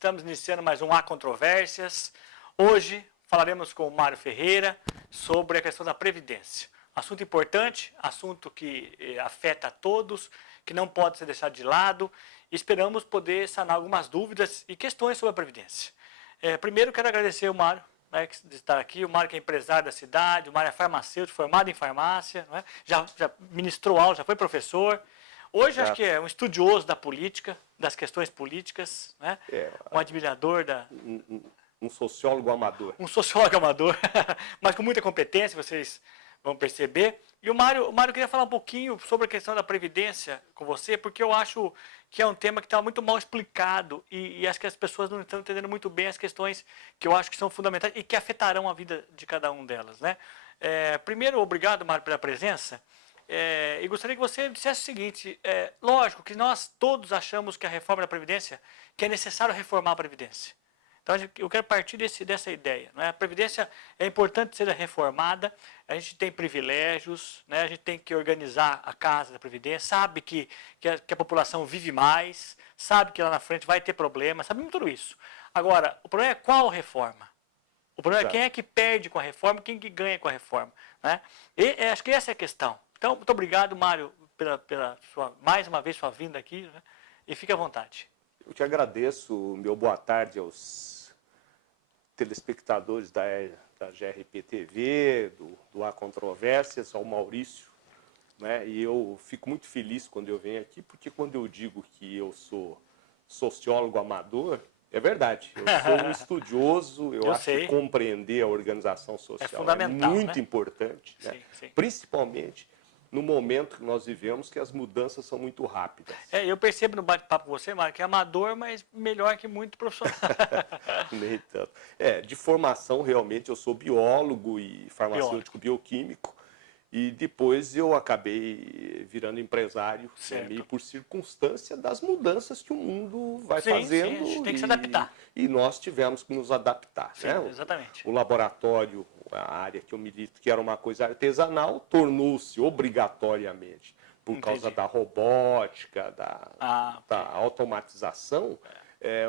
estamos iniciando mais um Há Controvérsias. Hoje falaremos com o Mário Ferreira sobre a questão da Previdência. Assunto importante, assunto que afeta a todos, que não pode ser deixado de lado. Esperamos poder sanar algumas dúvidas e questões sobre a Previdência. Primeiro, quero agradecer o Mário, né, de estar aqui. O Mário que é empresário da cidade, o Mário é farmacêutico, formado em farmácia, né, já ministrou aula, já foi professor. Hoje acho que é um estudioso da política, das questões políticas, né? Um admirador da... Um sociólogo amador. Um sociólogo amador, mas com muita competência, vocês vão perceber. E o Mário queria falar um pouquinho sobre a questão da Previdência com você, porque eu acho que é um tema que está muito mal explicado e acho que as pessoas não estão entendendo muito bem as questões que eu acho que são fundamentais e que afetarão a vida de cada um delas, né? Primeiro, obrigado, Mário, pela presença. E gostaria que você dissesse o seguinte, lógico que nós todos achamos que a reforma da Previdência, que é necessário reformar a Previdência. Então, eu quero partir dessa ideia, né? A Previdência é importante ser reformada, a gente tem privilégios, né? A gente tem que organizar a casa da Previdência, sabe que a população vive mais, sabe que lá na frente vai ter problemas, sabemos tudo isso. Agora, o problema é qual reforma? O problema é quem é que perde com a reforma e quem que ganha com a reforma, né? E acho que essa é a questão. Então, muito obrigado, Mário, mais uma vez sua vinda aqui, né? E fique à vontade. Eu te agradeço, meu boa tarde aos telespectadores da GRP TV, do Há Controvérsias, ao Maurício, né? E eu fico muito feliz quando eu venho aqui, porque quando eu digo que eu sou sociólogo amador, é verdade. Eu sou um estudioso, eu acho que compreender a organização social é muito importante, né? Sim. Principalmente no momento que nós vivemos, que as mudanças são muito rápidas. Eu percebo no bate-papo com você, Mário, que é amador, mas melhor que muito profissional. Nem tanto. De formação, realmente, eu sou biólogo e farmacêutico bioquímico, e depois eu acabei virando empresário, meio por circunstância das mudanças que o mundo vai fazendo. Sim, a gente tem que se adaptar. E nós tivemos que nos adaptar. Sim, né? Exatamente. O laboratório, a área que eu milito, que era uma coisa artesanal, tornou-se obrigatoriamente, por causa da robótica, da automatização,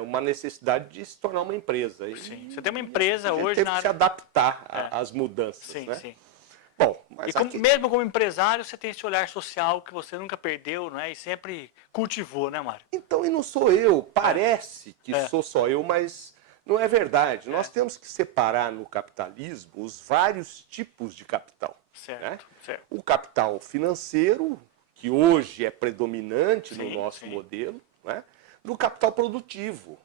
uma necessidade de se tornar uma empresa. Sim. Você tem uma empresa hoje teve que se adaptar às mudanças. Sim, né? sim. Bom, mas mesmo como empresário, você tem esse olhar social que você nunca perdeu, né? E sempre cultivou, né, Mário? Então, e não sou eu. Parece que sou só eu, mas não é verdade. Nós temos que separar no capitalismo os vários tipos de capital. Certo. O capital financeiro, que hoje é predominante no nosso modelo, né? Do capital produtivo.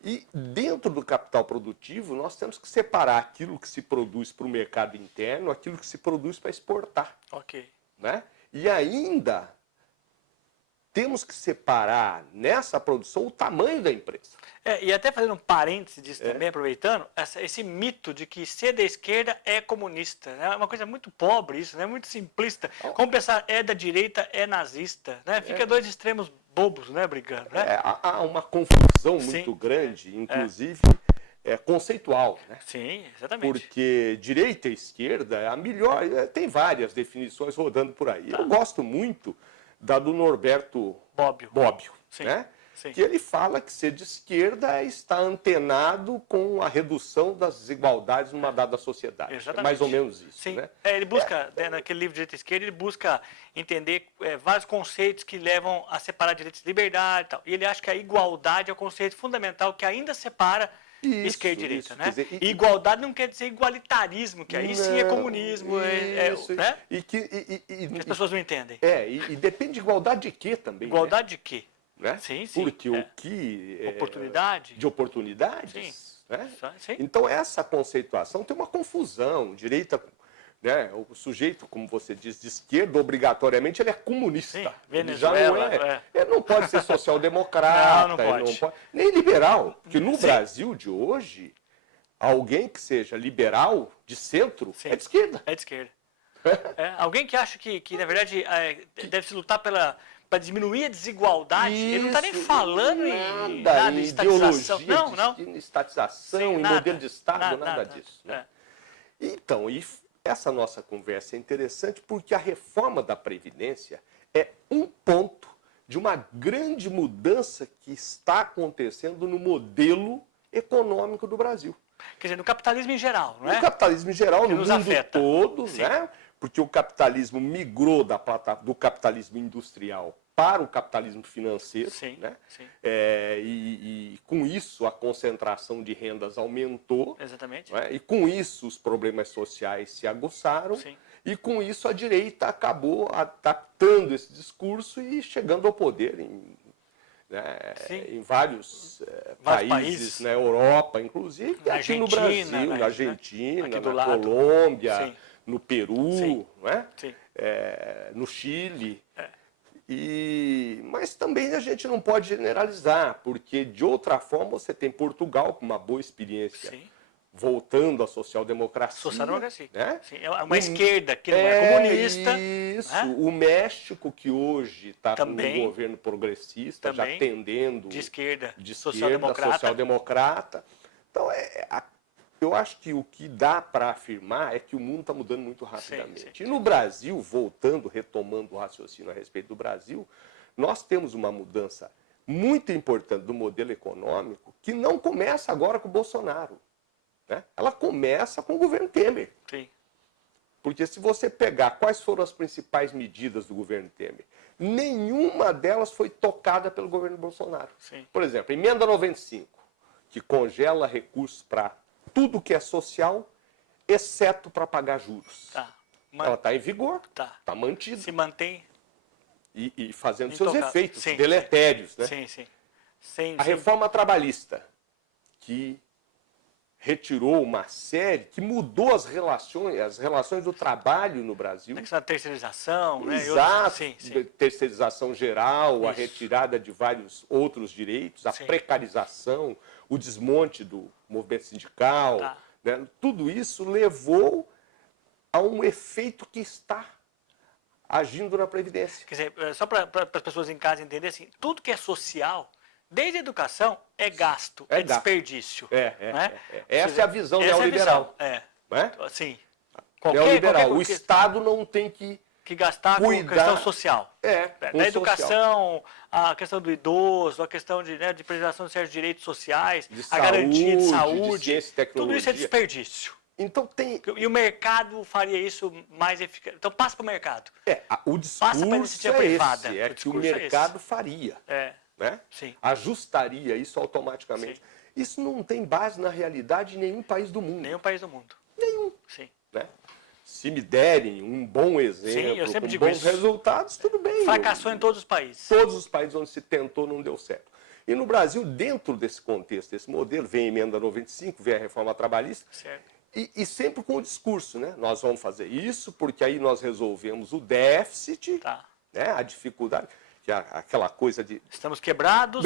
E dentro do capital produtivo, nós temos que separar aquilo que se produz para o mercado interno, aquilo que se produz para exportar. Ok. Né? E ainda temos que separar nessa produção o tamanho da empresa. E até fazendo um parêntese disso também, aproveitando, esse mito de que ser da esquerda é comunista. É uma coisa muito pobre isso, né? Muito simplista. Como pensar é da direita, é nazista. Né? Fica dois extremos bobos, né, brigando. Né? Há uma confusão muito grande, inclusive conceitual. Né? Sim, exatamente. Porque direita e esquerda é a melhor, tem várias definições rodando por aí. Eu gosto muito da do Norberto Bobbio, né? Que ele fala que ser de esquerda é estar antenado com a redução das desigualdades numa dada sociedade. Exatamente. É mais ou menos isso. Sim. Né? Ele busca, naquele livro Direita e Esquerda, ele busca entender vários conceitos que levam a separar direitos e liberdade e tal. E ele acha que a igualdade é o conceito fundamental que ainda separa esquerda e direita. Né? Dizer, e igualdade não quer dizer igualitarismo, que aí sim é comunismo. Né? Que as pessoas não entendem. E depende de igualdade de quê também? Igualdade de quê? Né? Sim. Porque o que... Oportunidade. De oportunidades. Sim. Né? Sim. Então, essa conceituação tem uma confusão. Direita, né? O sujeito, como você diz, de esquerda, obrigatoriamente, ele é comunista. Sim. Venezuela. Ele não pode ser social-democrata. Não pode. Nem liberal. Porque no Brasil de hoje, alguém que seja liberal, de centro, é de esquerda. É de esquerda. Alguém que acha que na verdade, deve se lutar para diminuir a desigualdade, ele não está nem falando em nada de estatização. Em estatização, em modelo de Estado, nada disso. Né? Então, essa nossa conversa é interessante porque a reforma da Previdência é um ponto de uma grande mudança que está acontecendo no modelo econômico do Brasil. Quer dizer, no capitalismo em geral, não é? No capitalismo em geral, Que no nos mundo afeta. todo, Sim. né? Porque o capitalismo migrou do capitalismo industrial para o capitalismo financeiro, Sim, né? sim. E com isso a concentração de rendas aumentou, Exatamente. né? E com isso os problemas sociais se aguçaram, Sim. e com isso a direita acabou adaptando esse discurso e chegando ao poder em vários países, na Europa, inclusive, e aqui no Brasil, na Argentina, na Colômbia, sim, no Peru, né? Sim. No Chile. Mas também a gente não pode generalizar, porque de outra forma você tem Portugal com uma boa experiência. Sim. Voltando à social-democracia. Social-democracia. Né? Sim, é uma esquerda que não é comunista. Isso. Né? O México, que hoje está com um governo progressista, já tendendo... De esquerda, social-democrata. Então, eu acho que o que dá para afirmar é que o mundo está mudando muito rapidamente. Sim. E no Brasil, retomando o raciocínio a respeito do Brasil, nós temos uma mudança muito importante do modelo econômico que não começa agora com o Bolsonaro. Né? Ela começa com o governo Temer. Sim. Porque se você pegar quais foram as principais medidas do governo Temer, nenhuma delas foi tocada pelo governo Bolsonaro. Sim. Por exemplo, a emenda 95, que congela recursos para tudo que é social, exceto para pagar juros. Tá. Ela está em vigor, está mantida. Se mantém. E fazendo seus efeitos sim, deletérios. Sim. Né? Sim. A reforma trabalhista, que retirou uma série, que mudou as relações do trabalho no Brasil. A questão da terceirização, né? Exato, Sim. Terceirização geral, Isso. A retirada de vários outros direitos, a precarização, o desmonte do movimento sindical. Tá. Né? Tudo isso levou a um efeito que está agindo na Previdência. Quer dizer, só para as pessoas em casa entenderem, assim, tudo que é social, desde a educação, é gasto, é desperdício. Né? Essa é a visão neoliberal. Né? Assim, neoliberal. O Estado não tem que gastar com questão social. Com da educação, a questão do idoso, a questão de preservação de certos direitos sociais, garantia de saúde, de ciência e tecnologia. Tudo isso é desperdício. Então E o mercado faria isso mais eficaz. Então passa para o mercado. O discurso privada. Que o mercado faria. Né? Sim. Ajustaria isso automaticamente. Sim. Isso não tem base na realidade em nenhum país do mundo. Nenhum país do mundo. Nenhum. Sim. Né? Se me derem um bom exemplo, com bons resultados, tudo bem. Fracassou em todos os países. Todos os países onde se tentou não deu certo. E no Brasil, dentro desse contexto, desse modelo, vem a emenda 95, vem a reforma trabalhista. Certo. E sempre com o discurso, né? Nós vamos fazer isso porque aí nós resolvemos o déficit, né? A dificuldade, que é aquela coisa de... Estamos quebrados.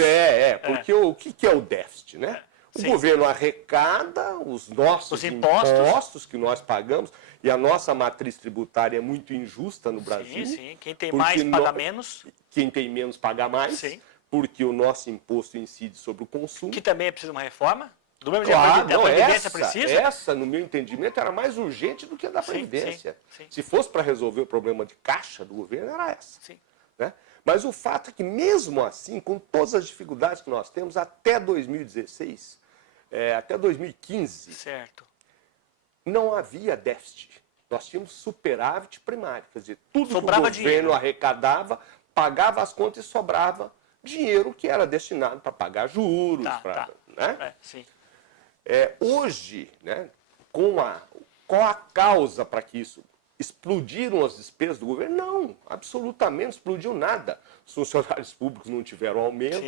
Porque o que é o déficit, né? O governo arrecada os nossos impostos que nós pagamos, e a nossa matriz tributária é muito injusta no Brasil. Sim. Quem tem mais paga menos. Quem tem menos paga mais, porque o nosso imposto incide sobre o consumo. Que também é preciso uma reforma. Do mesmo jeito que a Previdência precisa. Essa, no meu entendimento, era mais urgente do que a da Previdência. Se fosse para resolver o problema de caixa do governo, era essa. Né? Mas o fato é que, mesmo assim, com todas as dificuldades que nós temos, até 2016, até 2015, não havia déficit. Nós tínhamos superávit primário. Quer dizer, tudo que o governo arrecadava, pagava as contas e sobrava dinheiro que era destinado para pagar juros. Né? Hoje, né, qual a causa para que isso? Explodiram as despesas do governo? Não, absolutamente não explodiu nada. Os funcionários públicos não tiveram aumento,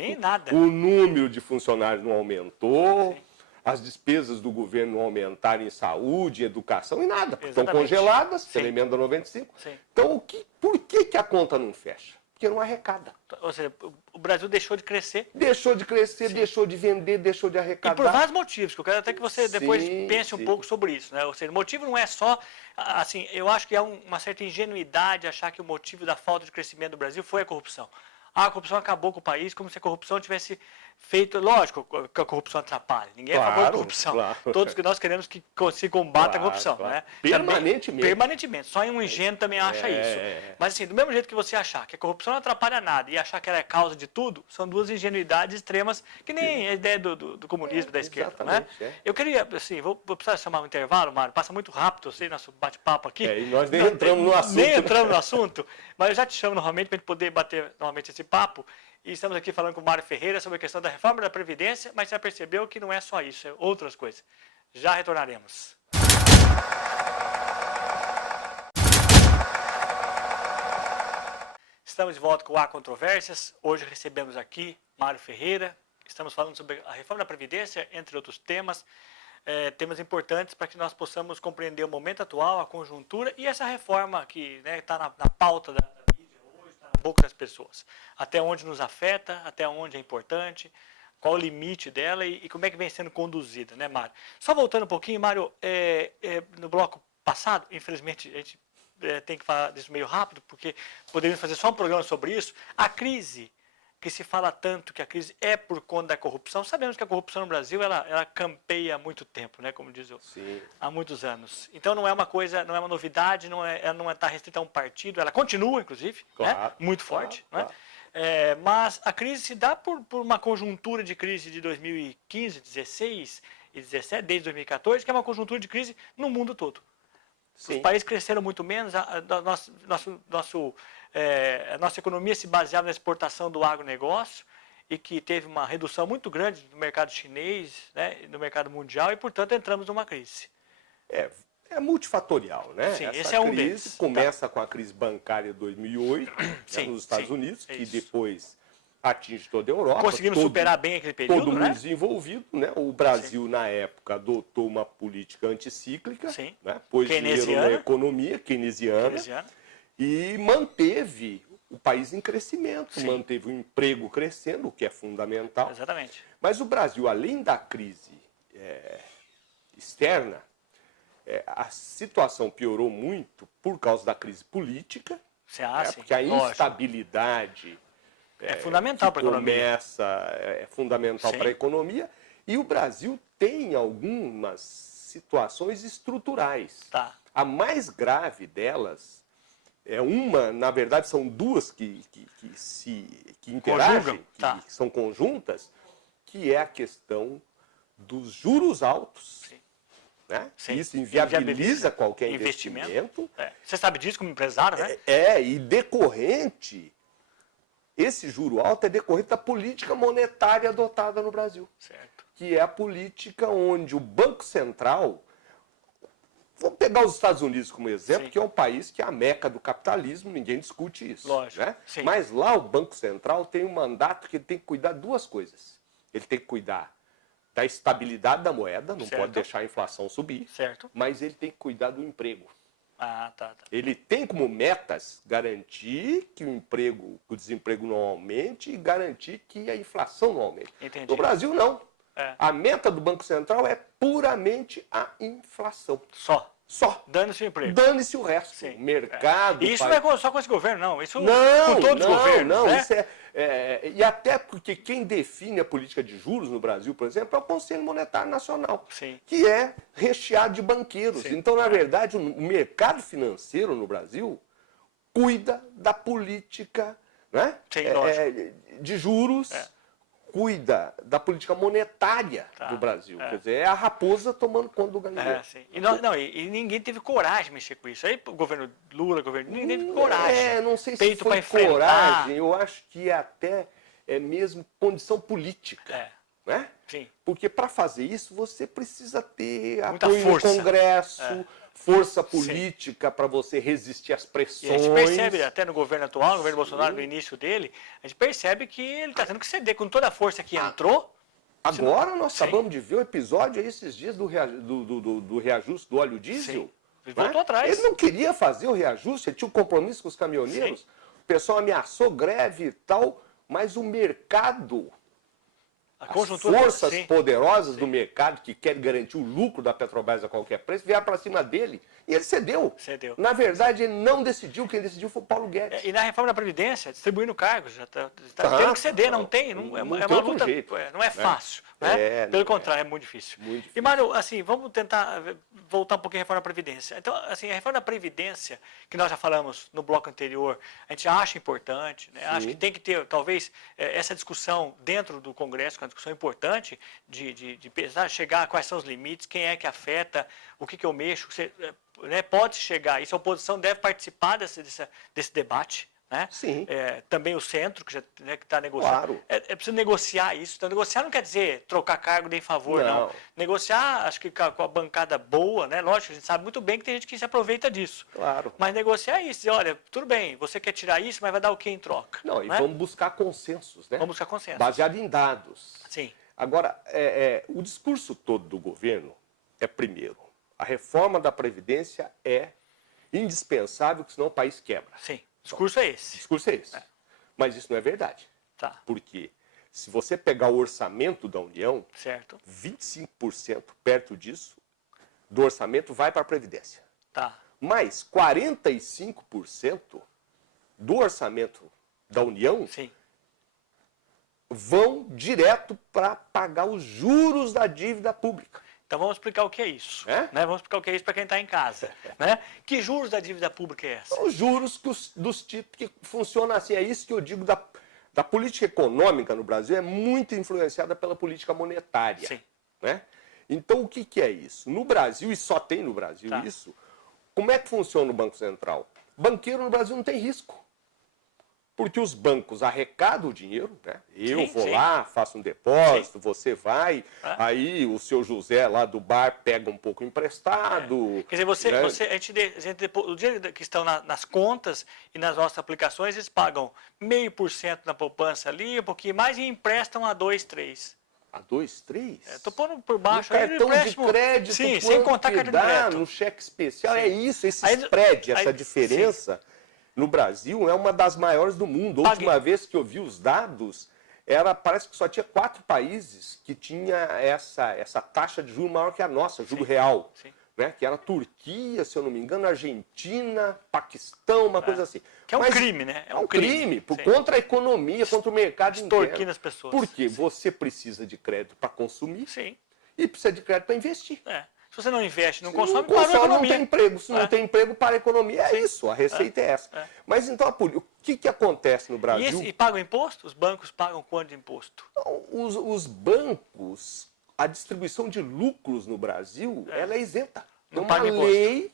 o número de funcionários não aumentou, as despesas do governo não aumentaram em saúde, em educação, em nada. Estão congeladas pela emenda 95. Então, por que a conta não fecha? Porque não arrecada. Ou seja, o Brasil deixou de crescer. Deixou de crescer, deixou de vender, deixou de arrecadar. E por vários motivos, que eu quero até que você depois pense um pouco sobre isso. Né? Ou seja, o motivo não é só... Assim, eu acho que há uma certa ingenuidade achar que o motivo da falta de crescimento do Brasil foi a corrupção. A corrupção acabou com o país, como se a corrupção tivesse feito, lógico que a corrupção atrapalha, ninguém é a favor da corrupção, claro. todos que nós queremos que se combata a corrupção, claro. né? Permanentemente. Também, permanentemente, só um ingênuo também acha isso. Mas assim, do mesmo jeito que você achar que a corrupção não atrapalha nada e achar que ela é causa de tudo, são duas ingenuidades extremas, que nem a ideia do comunismo da esquerda, né? Eu queria, assim, vou precisar chamar um intervalo, Mário, passa muito rápido, eu sei, nosso bate-papo aqui. E nós nem entramos no assunto. Nem entramos no assunto, mas eu já te chamo novamente para a gente poder bater novamente esse papo. E estamos aqui falando com o Mário Ferreira sobre a questão da reforma da Previdência, mas já percebeu que não é só isso, é outras coisas. Já retornaremos. Estamos de volta com o Há Controvérsias. Hoje recebemos aqui Mário Ferreira. Estamos falando sobre a reforma da Previdência, entre outros temas. Temas importantes para que nós possamos compreender o momento atual, a conjuntura e essa reforma que está na pauta da mídia hoje, está na boca das pessoas. Até onde nos afeta, até onde é importante, qual o limite dela e como é que vem sendo conduzida, né, Mário? Só voltando um pouquinho, Mário, no bloco passado, infelizmente a gente tem que falar disso meio rápido, porque poderíamos fazer só um programa sobre isso. A crise, que se fala tanto que a crise é por conta da corrupção, sabemos que a corrupção no Brasil ela campeia há muito tempo, né, como diz eu, há muitos anos. Então não é uma coisa, não é uma novidade, ela não está restrita a um partido, ela continua, inclusive, né, muito forte. Claro. Né? Mas a crise se dá por uma conjuntura de crise de 2015, 16 e 17, desde 2014, que é uma conjuntura de crise no mundo todo. Sim. Os países cresceram muito menos, a nossa economia se baseava na exportação do agronegócio e que teve uma redução muito grande no mercado chinês, né, no mercado mundial e, portanto, entramos numa crise. É multifatorial, né? Sim, essa esse é um crise deles. começa com a crise bancária de 2008, sim, nos Estados Unidos, que isso. depois atinge toda a Europa. Conseguimos superar bem aquele período, todo mundo né? desenvolvido, né? O Brasil, na época, adotou uma política anticíclica, né? Pôs dinheiro na economia keynesiana e manteve o país em crescimento, manteve o emprego crescendo, o que é fundamental. Exatamente. Mas o Brasil, além da crise externa, a situação piorou muito por causa da crise política, porque a instabilidade é fundamental para a economia. É fundamental para a economia. E o Brasil tem algumas situações estruturais. A mais grave delas na verdade, são duas que interagem, que são conjuntas, que é a questão dos juros altos. Né? Isso inviabiliza qualquer investimento. Você sabe disso como empresário, né? E decorrente, esse juro alto é decorrente da política monetária adotada no Brasil. Certo. Que é a política onde o Banco Central, vamos pegar os Estados Unidos como exemplo, que é um país que é a meca do capitalismo, ninguém discute isso. Lógico. Né? Mas lá o Banco Central tem um mandato que ele tem que cuidar de duas coisas. Ele tem que cuidar da estabilidade da moeda, não pode deixar a inflação subir, mas ele tem que cuidar do emprego. Ele tem como metas garantir que o desemprego não aumente e garantir que a inflação não aumente. Entendi. No Brasil, não. A meta do Banco Central é puramente a inflação. Só. Dane-se o emprego. Dane-se o resto. O mercado... E isso não é só com esse governo, não. Isso com todos os governos. Não, né? Isso e até porque quem define a política de juros no Brasil, por exemplo, é o Conselho Monetário Nacional, que é recheado de banqueiros. Então, na verdade, o mercado financeiro no Brasil cuida da política, né? De juros, cuida da política monetária do Brasil. Quer dizer, é a raposa tomando conta do galinheiro. E ninguém teve coragem de mexer com isso. Aí o governo Lula, ninguém teve coragem. Não sei se foi coragem, eu acho que até mesmo condição política. Né? Porque para fazer isso você precisa ter apoio no Congresso, força política para você resistir às pressões. E a gente percebe até no governo atual, no governo Bolsonaro, no início dele, a gente percebe que ele está tendo que ceder com toda a força que entrou. Agora nós acabamos de ver o episódio esses dias do reajuste do óleo diesel. Ele voltou atrás. Ele não queria fazer o reajuste, ele tinha um compromisso com os caminhoneiros. O pessoal ameaçou greve e tal, mas o mercado A as conjuntura, forças sim. poderosas do mercado que querem garantir o lucro da Petrobras a qualquer preço vieram para cima dele e ele cedeu. Cedeu. Na verdade, ele não decidiu, quem decidiu foi o Paulo Guedes. E na reforma da Previdência, distribuindo cargos, já está Tá, tendo que ceder, não não, tem, não é tem uma outro luta, jeito, não é fácil, É, né? Pelo não contrário, é muito difícil. Muito E difícil. Mário, assim, vamos tentar voltar um pouquinho à reforma da Previdência. Então, assim, a reforma da Previdência, que nós já falamos no bloco anterior, a gente acha importante, né? Acho que tem que ter, talvez, essa discussão dentro do Congresso, que é uma discussão importante, de pensar, chegar a quais são os limites, quem é que afeta, o que eu mexo, né, pode chegar, isso a oposição deve participar desse debate, né? Sim. Também o centro, que já está negociando. Claro. É preciso negociar isso. Então, negociar não quer dizer trocar cargo de em favor, não. Negociar, acho que com a bancada boa, né? Lógico, a gente sabe muito bem que tem gente que se aproveita disso. Claro. Mas negociar isso, dizer, olha, tudo bem, você quer tirar isso, mas vai dar o que em troca? Não, e né? vamos buscar consensos, né? Vamos buscar consenso. Baseado em dados. Sim. Agora, o discurso todo do governo é, primeiro, a reforma da Previdência é indispensável, porque senão o país quebra. Sim. O discurso é O esse. discurso é esse. Mas isso não é verdade. Tá. Porque se você pegar o orçamento da União, Certo. 25% perto disso do orçamento vai para a Previdência. Tá. Mas 45% do orçamento da União Sim. vão direto para pagar os juros da dívida pública. Então vamos explicar o que é isso. É? Né? Vamos explicar o que é isso para quem está em casa. Né? Que juros da dívida pública é essa? Os juros dos títulos que funcionam assim. É isso que eu digo da política econômica no Brasil, é muito influenciada pela política monetária. Sim. Né? Então, o que é isso? No Brasil, e só tem no Brasil isso, como é que funciona o Banco Central? Banqueiro no Brasil não tem risco. Porque os bancos arrecadam o dinheiro, né? Eu vou lá, faço um depósito, você vai, aí o seu José lá do bar pega um pouco emprestado. Quer dizer, o dinheiro que estão nas contas e nas nossas aplicações, eles pagam 0,5% na poupança ali, um pouquinho mais, e emprestam a 2, 3. A 2, 3? Estou pondo por baixo no aí cartão de crédito, sim, sem contar que cartão de dá, crédito. no cheque especial, Sim. é isso, esse spread, essa diferença no Brasil é uma das maiores do mundo. A última vez que eu vi os dados, parece que só tinha 4 países que tinha essa taxa de juros maior que a nossa, juro real. Sim. Né? Que era Turquia, se eu não me engano, Argentina, Paquistão, uma coisa assim. Que é um crime, né? É um crime contra a economia, contra o mercado interno. Extorquindo as pessoas. Porque você precisa de crédito para consumir e precisa de crédito para investir. Se você não investe, não Se consome, não consome, para a economia. não tem emprego. Se não tem emprego, para a economia. É isso, a receita é essa. Mas então, o que acontece no Brasil? E pagam imposto? Os bancos pagam quanto de imposto? Os bancos, a distribuição de lucros no Brasil, ela é isenta. Tem uma lei,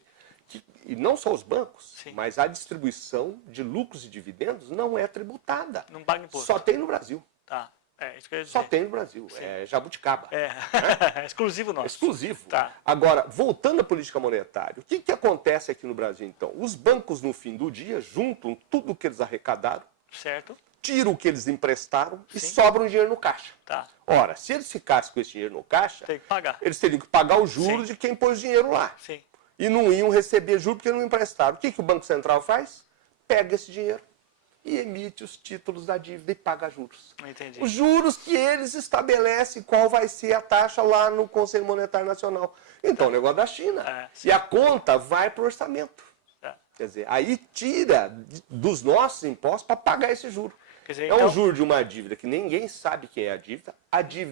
e não só os bancos, mas a distribuição de lucros e dividendos não é tributada. Não paga imposto. Só tem no Brasil. Tá. Isso que eu ia dizer. Só tem no Brasil. É jabuticaba. É exclusivo nosso. Exclusivo. Tá. Agora, voltando à política monetária, o que acontece aqui no Brasil, então? Os bancos, no fim do dia, juntam tudo o que eles arrecadaram, certo, tiram o que eles emprestaram e sobram dinheiro no caixa. Tá. Ora, se eles ficassem com esse dinheiro no caixa, tem que pagar. Eles teriam que pagar os juros de quem pôs dinheiro lá. Sim. E não iam receber juros porque não emprestaram. O que o Banco Central faz? Pega esse dinheiro e emite os títulos da dívida e paga juros. Entendi. Os juros que eles estabelecem qual vai ser a taxa lá no Conselho Monetário Nacional. Então, o negócio da China. E a conta vai para o orçamento. Quer dizer, aí tira dos nossos impostos para pagar esse juro. Quer dizer, um juro de uma dívida que ninguém sabe quem é a dívida,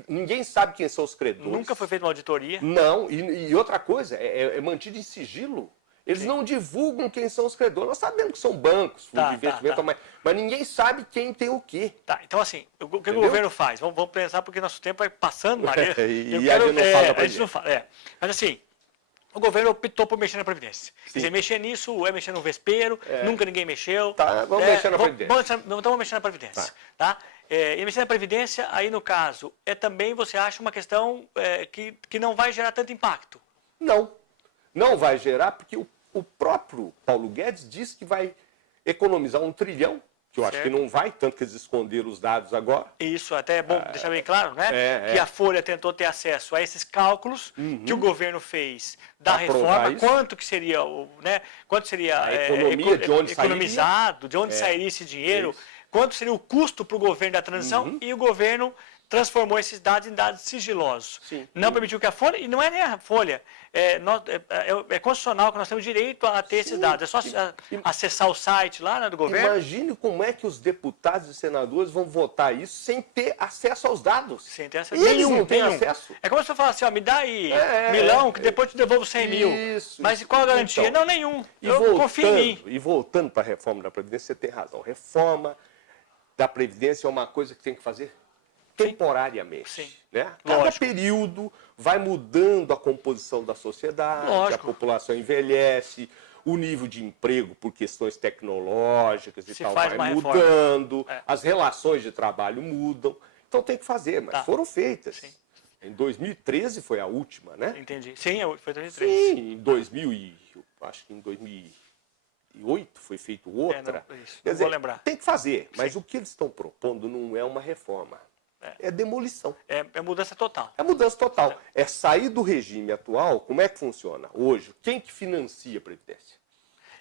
ninguém sabe quem são os credores. Nunca foi feita uma auditoria. Não, e outra coisa, é mantido em sigilo. Eles não divulgam quem são os credores. Nós sabemos que são bancos, fundos de investimento, mas ninguém sabe quem tem o quê. Tá, então assim, o que o governo faz? Vamos pensar porque nosso tempo vai passando, Maria. E a gente não fala pra gente não fala. Mas assim, o governo optou por mexer na Previdência. Quer dizer, mexer nisso é mexer no vespeiro, nunca ninguém mexeu. Tá, vamos mexer na Previdência. Então vamos mexer na Previdência. Tá? E mexer na Previdência, aí no caso, também você acha uma questão que não vai gerar tanto impacto? Não vai gerar, porque o próprio Paulo Guedes disse que vai economizar 1 trilhão, que eu acho que não vai, tanto que eles esconderam os dados agora. Isso, até é bom deixar bem claro, né? Que a Folha tentou ter acesso a esses cálculos que o governo fez da reforma, quanto que seria, quanto seria a economia, de onde economizado, de onde sairia esse dinheiro, quanto seria o custo para o governo da transição, e o governo transformou esses dados em dados sigilosos. Sim. Não permitiu que a Folha, e não é nem a Folha, é constitucional que nós temos direito a ter esses dados. É só acessar o site lá, né, do governo. Imagine como é que os deputados e senadores vão votar isso sem ter acesso aos dados. Sem ter acesso. Eles não têm acesso. É como se eu falasse, ó, me dá aí milão, que depois eu te devolvo 100 mil. Mas qual a garantia? Então, não, nenhum. Eu confio em mim. E voltando para a reforma da Previdência, você tem razão. Reforma da Previdência é uma coisa que tem que fazer temporariamente. Sim. Né? Cada período vai mudando a composição da sociedade, a população envelhece, o nível de emprego por questões tecnológicas e tal vai mudando, as relações de trabalho mudam. Então tem que fazer, mas foram feitas. Sim. Em 2013 foi a última, né? Entendi. Sim, foi 2013. Sim, acho que em 2008 foi feito outra. Quer dizer, vou lembrar. Tem que fazer, mas o que eles estão propondo não é uma reforma. É demolição. É mudança total. É mudança total. É sair do regime atual. Como é que funciona? Hoje, quem que financia a Previdência?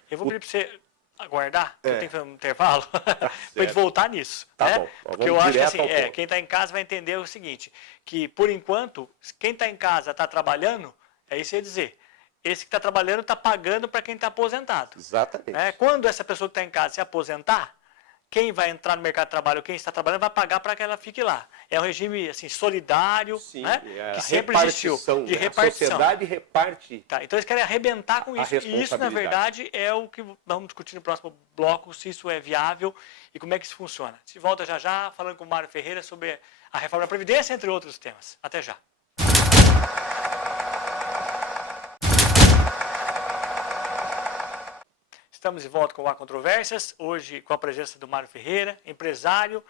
Eu vou pedir para você aguardar, que eu tenho que fazer um intervalo, para a gente voltar nisso. Tá né? bom. Porque eu acho que assim, quem está em casa vai entender o seguinte, que por enquanto, quem está em casa está trabalhando, é isso que eu ia dizer. Esse que está trabalhando está pagando para quem está aposentado. Exatamente. Quando essa pessoa que está em casa se aposentar, quem vai entrar no mercado de trabalho, quem está trabalhando, vai pagar para que ela fique lá. É um regime assim, solidário, né? Que sempre existiu. De repartição. A sociedade reparte. Tá, então eles querem arrebentar com isso. E isso, na verdade, é o que vamos discutir no próximo bloco, se isso é viável e como é que isso funciona. A gente volta já já, falando com o Mário Ferreira sobre a reforma da Previdência, entre outros temas. Até já. Estamos de volta com o Há Controvérsias, hoje com a presença do Mário Ferreira, empresário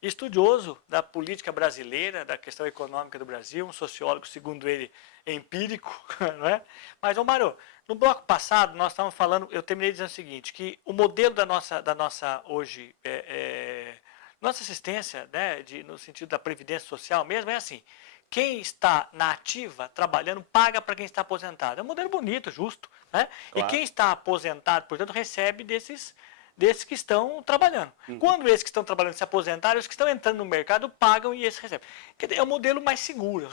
e estudioso da política brasileira, da questão econômica do Brasil, um sociólogo, segundo ele, empírico, não é? Mas, Mário, no bloco passado nós estávamos falando, eu terminei dizendo o seguinte, que o modelo da nossa hoje, nossa assistência, né, no sentido da previdência social mesmo, é assim, quem está na ativa, trabalhando, paga para quem está aposentado. É um modelo bonito, justo. Né? Claro. E quem está aposentado, portanto, recebe desses que estão trabalhando. Quando esses que estão trabalhando se aposentarem, os que estão entrando no mercado pagam e esses recebem. É um modelo mais seguro.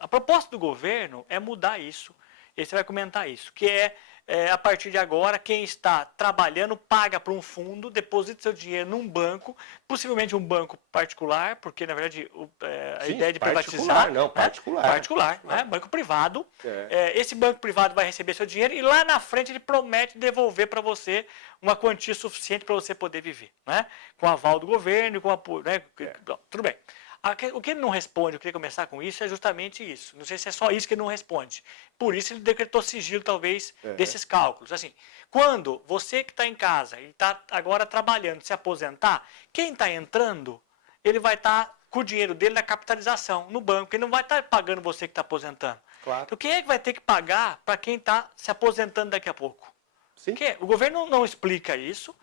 A proposta do governo é mudar isso. E você vai comentar isso, que a partir de agora, quem está trabalhando paga para um fundo, deposita seu dinheiro num banco, possivelmente um banco particular, porque, na verdade, a ideia de privatizar... Não, particular. Particular, né? Banco privado. Esse banco privado vai receber seu dinheiro e lá na frente ele promete devolver para você uma quantia suficiente para você poder viver, né? Com aval do governo, com apoio... Né? Tudo bem. O que ele não responde, eu queria começar com isso, é justamente isso. Não sei se é só isso que ele não responde. Por isso ele decretou sigilo, talvez, desses cálculos. Assim, quando você que está em casa e está agora trabalhando, se aposentar, quem está entrando, ele vai estar com o dinheiro dele na capitalização, no banco. Ele não vai estar pagando você que está aposentando. Claro. Então, quem é que vai ter que pagar para quem está se aposentando daqui a pouco? Sim. O governo não explica isso,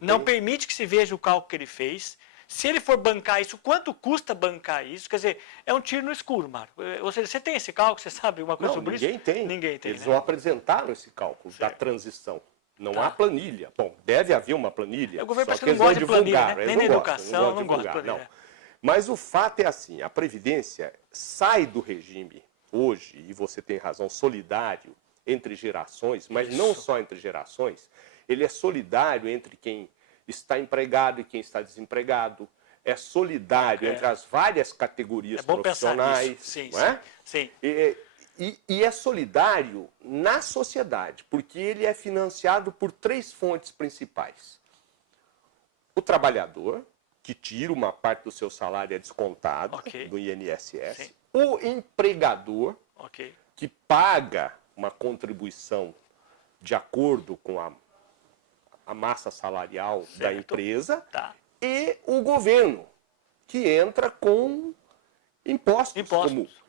não permite que se veja o cálculo que ele fez. Se ele for bancar isso, quanto custa bancar isso? Quer dizer, é um tiro no escuro, Mário. Ou seja, você tem esse cálculo, você sabe uma coisa sobre isso? Ninguém tem. Eles né? não apresentaram esse cálculo da transição. Não há planilha. Bom, deve haver uma planilha. O governo parece que não gosta de planilha, né? Nem na educação, não gosta de planilha. Não. Mas o fato é assim, a Previdência sai do regime hoje, e você tem razão, solidário entre gerações, mas não só entre gerações, ele é solidário entre quem está empregado e quem está desempregado, é solidário entre as várias categorias profissionais, sim, não é? Sim. E é solidário na sociedade, porque ele é financiado por 3 fontes principais. O trabalhador, que tira uma parte do seu salário, é descontado do INSS. Sim. O empregador, que paga uma contribuição de acordo com a massa salarial da empresa, e o governo, que entra com impostos.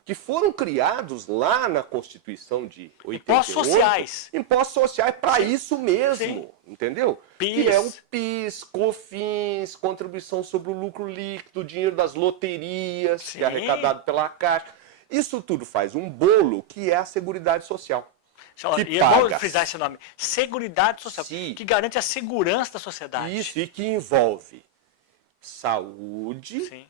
Que foram criados lá na Constituição de 88. Impostos sociais. Impostos sociais para isso mesmo, entendeu? PIS. Que é o PIS, COFINS, contribuição sobre o lucro líquido, dinheiro das loterias, que é arrecadado pela Caixa. Isso tudo faz um bolo que é a Seguridade Social. E eu vou frisar esse nome, Seguridade Social, que garante a segurança da sociedade. Isso, e que envolve saúde,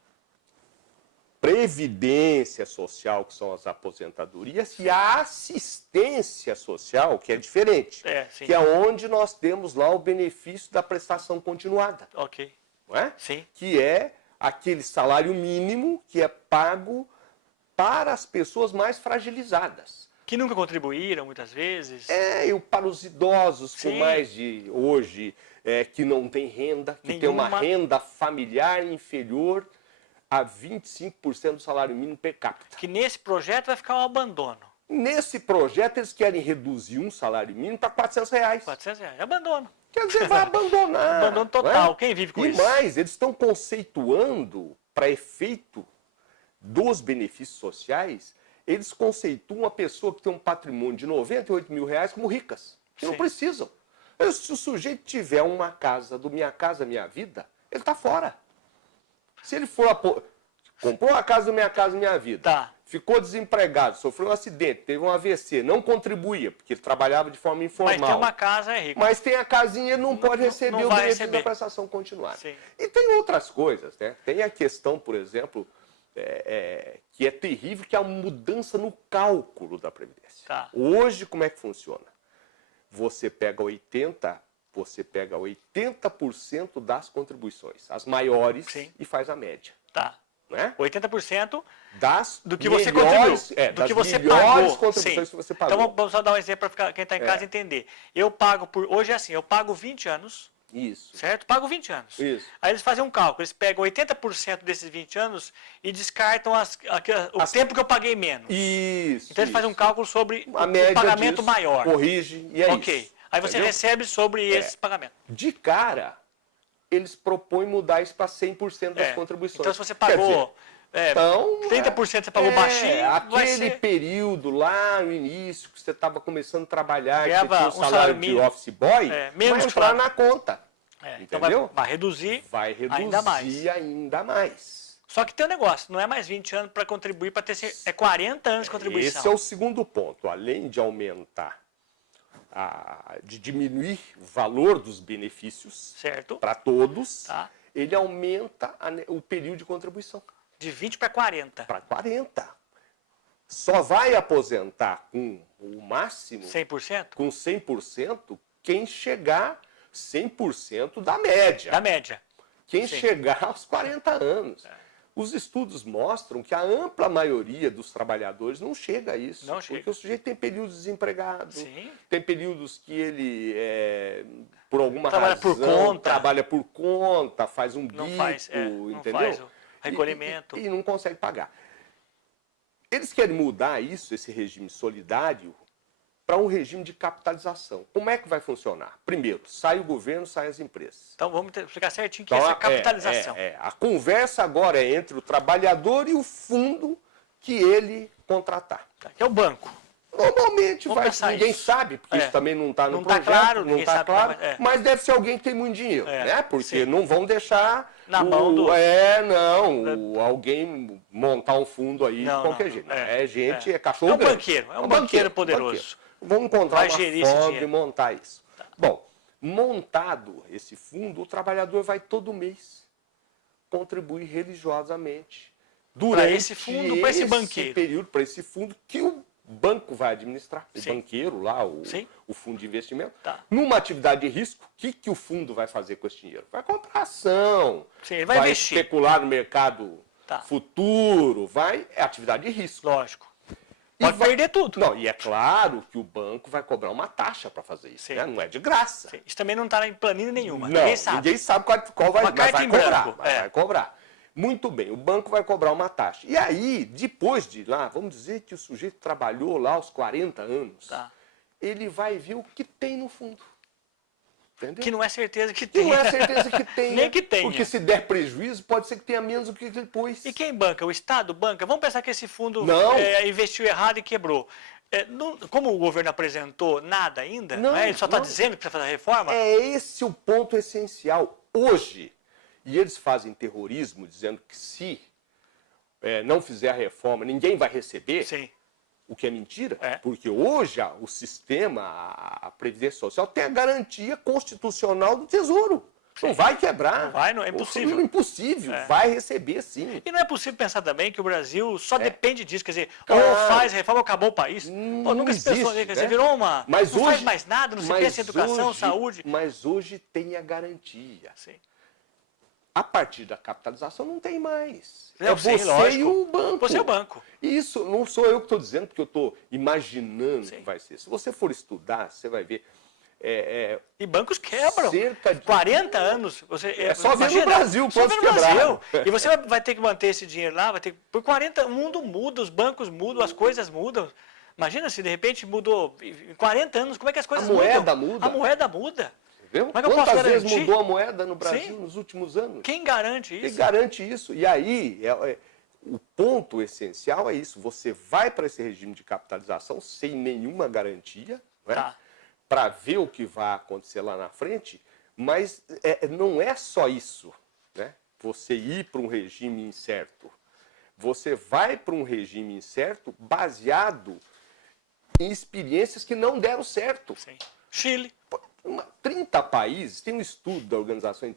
previdência social, que são as aposentadorias, e a assistência social, que é diferente, Sim. que é onde nós temos lá o benefício da prestação continuada. Ok. Não é? Sim. Que é aquele salário mínimo que é pago para as pessoas mais fragilizadas. Que nunca contribuíram, muitas vezes. E para os idosos com Sim. mais de hoje, que não tem renda, que tem uma renda familiar inferior a 25% do salário mínimo per capita. Que nesse projeto vai ficar um abandono. Nesse projeto, eles querem reduzir um salário mínimo para R$400. R$400. Abandono. Quer dizer, vai abandonar. Abandono total. Não é? Quem vive com e isso? E mais, eles estão conceituando, para efeito dos benefícios sociais, eles conceituam uma pessoa que tem um patrimônio de R$98 mil como ricas, que não precisam. Se o sujeito tiver uma casa do Minha Casa Minha Vida, ele está fora. Se ele for comprou uma casa do Minha Casa Minha Vida, ficou desempregado, sofreu um acidente, teve um AVC, não contribuía, porque ele trabalhava de forma informal. Mas tem uma casa, é rico. Mas tem a casinha, ele não pode receber o benefício da prestação continuada. Sim. E tem outras coisas, né? Tem a questão, por exemplo, que é terrível, que é a mudança no cálculo da Previdência. Hoje, como é que funciona? Você pega 80% das contribuições, as maiores, e faz a média. Né? 80% do que você contribuiu, do que você pagou. Contribuições que você pagou. Então vamos só dar um exemplo para quem está em casa entender. Eu pago hoje é assim, eu pago 20 anos. Isso. Certo? Pago 20 anos. Isso. Aí eles fazem um cálculo, eles pegam 80% desses 20 anos e descartam o tempo que eu paguei menos. Isso. Então eles fazem um cálculo sobre a média o pagamento disso, maior. Corrige e é isso. Aí você recebe sobre esses pagamentos. De cara, eles propõem mudar isso para 100% das contribuições. Então se você pagou 30% você pagou baixinho, aquele período lá no início que você estava começando a trabalhar, que você tinha o salário de office boy, vai entrar na conta. Então vai reduzir ainda mais. Só que tem um negócio, não é mais 20 anos para contribuir, para ter 40 anos de contribuição. Esse é o segundo ponto. Além de aumentar, de diminuir o valor dos benefícios para todos, ele aumenta o período de contribuição. De 20 para 40. Para 40. Só vai aposentar com o máximo... 100%? Com 100% quem chegar 100% da média. Da média. Quem chegar aos 40 anos. Os estudos mostram que a ampla maioria dos trabalhadores não chega a isso. Não chega. Porque o sujeito tem períodos desempregados, Sim. tem períodos que ele, por alguma trabalha razão, por conta. trabalha por conta, faz um bico, não faz o recolhimento. E não consegue pagar. Eles querem mudar esse regime solidário, para um regime de capitalização. Como é que vai funcionar? Primeiro, sai o governo, sai as empresas. Então vamos explicar certinho o que é essa capitalização. A conversa agora é entre o trabalhador e o fundo que ele contratar. Que é o banco. Normalmente ninguém sabe, porque isso também não está no projeto, não está claro, mas deve ser alguém que tem muito dinheiro, né? Porque não vão deixar na mão do... alguém montar um fundo aí de qualquer jeito. É cachorro grande. É um banqueiro poderoso. Vamos encontrar uma forma de montar isso. Bom, montado esse fundo, o trabalhador vai todo mês contribuir religiosamente durante esse fundo, para esse banqueiro. Período, para esse fundo que o banco vai administrar, o banqueiro lá, o fundo de investimento. Numa atividade de risco, o que o fundo vai fazer com esse dinheiro? Vai comprar ação, ele vai investir. Especular no mercado futuro, é atividade de risco. Lógico. Pode perder tudo. Não, e é claro que o banco vai cobrar uma taxa para fazer isso, né? Não é de graça. Isso também não está em planilha nenhuma, não, ninguém sabe qual vai cobrar. Vai cobrar. Muito bem, o banco vai cobrar uma taxa. E aí, depois de lá, vamos dizer que o sujeito trabalhou lá aos 40 anos, ele vai ver o que tem no fundo. Entendeu? Que não é certeza que tenha. Não é certeza que tenha. Nem que tenha. Porque se der prejuízo, pode ser que tenha menos do que ele pôs. E quem banca? O Estado banca? Vamos pensar que esse fundo investiu errado e quebrou. Como o governo apresentou nada ainda, ele só está dizendo que precisa fazer a reforma. É esse o ponto essencial. Hoje, e eles fazem terrorismo dizendo que se não fizer a reforma, ninguém vai receber. Sim. O que é mentira, porque hoje o sistema, a Previdência Social, tem a garantia constitucional do Tesouro. Não vai quebrar. Não vai, não, é impossível. Impossível. Vai receber, sim. E não é possível pensar também que o Brasil só depende disso. Quer dizer, Claro. ou faz reforma ou acabou o país. Pô, nunca se pensou, existe, quer dizer, né? virou uma... Mas não hoje, faz mais nada, não se pensa em educação, saúde. Mas hoje tem a garantia. Sim. A partir da capitalização não tem mais. Não, É você e o banco. Você é o banco. Isso não sou eu que estou dizendo, porque eu estou imaginando Sim. que vai ser. Se você for estudar, você vai ver. E bancos quebram. Cerca de 40 anos. É só ver no Brasil, só quantos ver no Brasil. quebraram. E você vai ter que manter esse dinheiro lá, vai ter por 40, o mundo muda, os bancos mudam, as coisas mudam. Imagina se de repente mudou em 40 anos, como é que as coisas mudam? A moeda muda. A moeda muda. Viu? Como é que eu posso Quantas vezes garantir? mudou a moeda no Brasil Sim. nos últimos anos? Quem garante isso? Quem garante isso? E aí, o ponto essencial é isso. Você vai para esse regime de capitalização sem nenhuma garantia, né? Tá. Para ver o que vai acontecer lá na frente, mas não é só isso, né? Você ir para um regime incerto. Você vai para um regime incerto baseado em experiências que não deram certo. Sim. Chile. 30 países, tem um estudo da Organização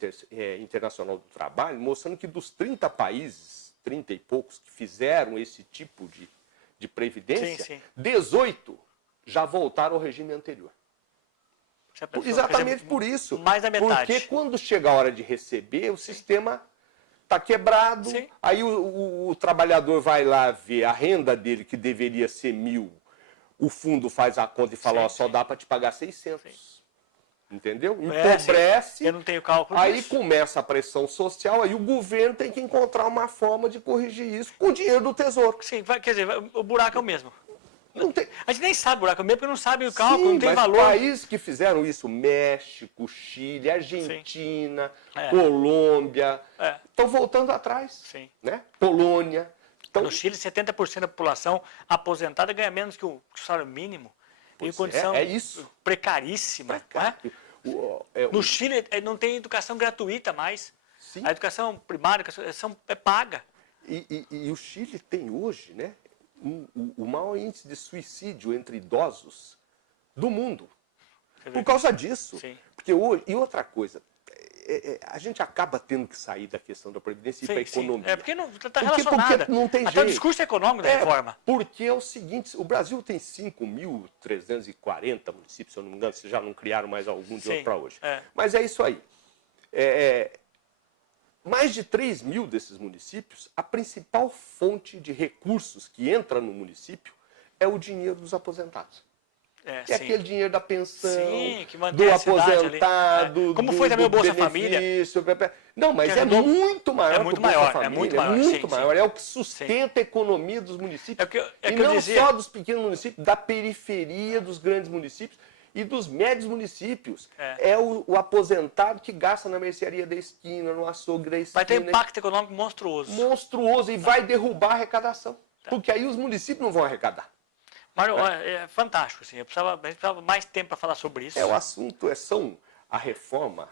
Internacional do Trabalho mostrando que dos 30 países, 30 e poucos, que fizeram esse tipo de previdência, Sim. 18 já voltaram ao regime anterior. Exatamente por isso. Mais da metade. Porque quando chega a hora de receber, o sistema está quebrado, Sim. aí o trabalhador vai lá ver a renda dele, que deveria ser 1.000, o fundo faz a conta e fala, ó, só dá para te pagar 600. Entendeu? Empobrece, eu não tenho cálculo aí disso. começa a pressão social, aí o governo tem que encontrar uma forma de corrigir isso com o dinheiro do Tesouro. Sim, quer dizer, o buraco é o mesmo. Não tem... A gente nem sabe o buraco é o mesmo, porque não sabe o cálculo, Sim, não tem mas valor. países que fizeram isso, México, Chile, Argentina, É. Colômbia, É. estão voltando atrás. Sim. Né? Polônia. Então, No Chile, 70% da população aposentada ganha menos que o salário mínimo. Em condição é isso. precaríssima. Né? No Chile, não tem educação gratuita mais. Sim. A educação primária é paga. E o Chile tem hoje, né, o maior índice de suicídio entre idosos do mundo. Por causa disso. Sim. Porque hoje, e outra coisa, a gente acaba tendo que sair da questão da previdência e ir para a economia. É porque não está relacionada. Porque não tem Até jeito. o discurso econômico da reforma. Porque é o seguinte, o Brasil tem 5.340 municípios, se eu não me engano, se já não criaram mais algum de outro para hoje. É. Mas é isso aí. Mais de 3.000 desses municípios, a principal fonte de recursos que entra no município é o dinheiro dos aposentados. Sim. Aquele dinheiro da pensão, que mantém do a cidade aposentado, ali. Como foi também o Bolsa Família? Não, mas é muito maior. É muito que o Bolsa maior, Família, é muito maior. muito Sim, maior. sim. É o que sustenta a economia dos municípios. E não só dos pequenos municípios, da periferia dos grandes municípios e dos médios municípios. É o aposentado que gasta na mercearia da esquina, no açougue da esquina. Vai ter impacto econômico monstruoso. Monstruoso e vai derrubar a arrecadação. Porque aí os municípios não vão arrecadar. Mário, é fantástico. Assim, a gente precisava mais tempo para falar sobre isso. O assunto são a reforma,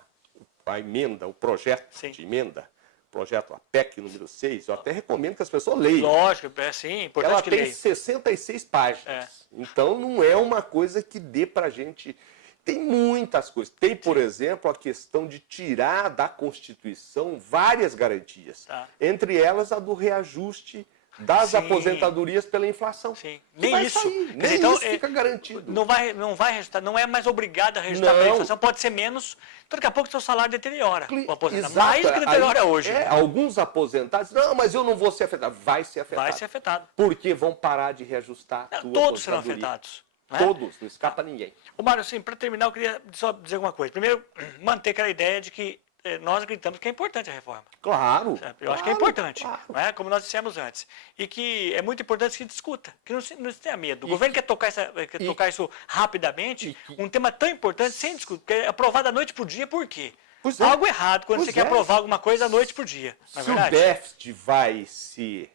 a emenda, o projeto de emenda, projeto a PEC número 6, eu até recomendo que as pessoas leiam. Lógico, importante ela que tem leia. 66 páginas. Então não é uma coisa que dê para a gente... Tem muitas coisas. Tem, por exemplo, a questão de tirar da Constituição várias garantias. Entre elas a do reajuste das aposentadorias pela inflação. Sim. Nem isso. Nem então, isso fica garantido. Não vai reajustar, não é mais obrigado a reajustar pela inflação, pode ser menos, então daqui a pouco o seu salário deteriora. O aposentado. Mais do que deteriora hoje. Alguns aposentados, não, mas eu não vou ser afetado. Vai ser afetado. Vai ser afetado. Porque vão parar de reajustar a tua Todos serão aposentadoria. afetados. Né? Todos, não escapa ninguém. Ô Mário, assim, para terminar, eu queria só dizer alguma coisa. Primeiro, manter aquela ideia de que nós acreditamos que é importante a reforma. Claro. Eu acho que é importante, não é? Como nós dissemos antes. E que é muito importante que se discuta, que não se tenha medo. O governo quer tocar isso rapidamente, um tema tão importante, sem discutir, porque é aprovado da noite para o dia, por quê? Algo errado quando você quer aprovar alguma coisa da noite para o dia. Se o déficit vai ser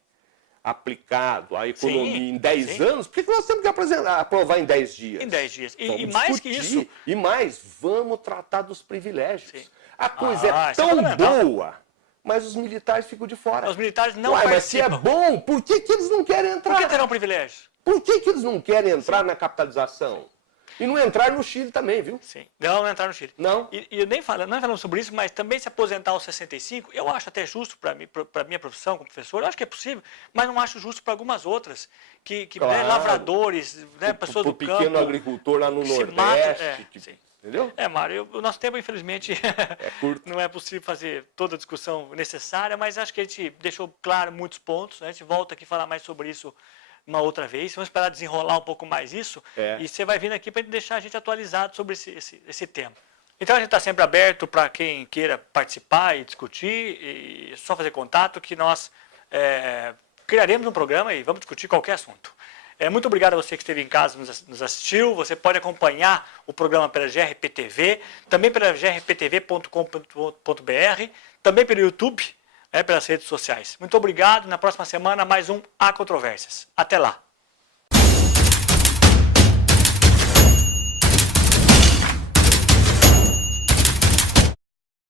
aplicado à economia em 10 anos, por que nós temos que aprovar em 10 dias? Em 10 dias. E Vamos mais discutir. que isso... E mais, vamos tratar dos privilégios. Sim. A coisa é isso é tão fundamental. boa, mas os militares ficam de fora. Os militares não Mas se é participam. bom, por que eles não querem entrar? Por que terão privilégios? Por que eles não querem entrar na capitalização? E não entrar no Chile também, viu? Sim. Não entrar no Chile. Não. E eu nem falando sobre isso, mas também se aposentar aos 65, eu acho até justo para a minha profissão como professor, eu acho que é possível, mas não acho justo para algumas outras, Claro. né, lavradores, né, pessoas do campo. O pequeno agricultor lá no que se Nordeste. mata, Tipo, entendeu? Mário, o nosso tempo, infelizmente, curto. não é possível fazer toda a discussão necessária, mas acho que a gente deixou claro muitos pontos, né? A gente volta aqui a falar mais sobre isso uma outra vez. Vamos esperar desenrolar um pouco mais isso. E você vai vindo aqui para deixar a gente atualizado sobre esse tema. Então a gente está sempre aberto para quem queira participar e discutir. E só fazer contato que nós criaremos um programa e vamos discutir qualquer assunto. Muito obrigado a você que esteve em casa e nos assistiu. Você pode acompanhar o programa pela GRPTV, também pela grptv.com.br, também pelo YouTube, pelas redes sociais. Muito obrigado. Na próxima semana, mais um Há Controvérsias. Até lá.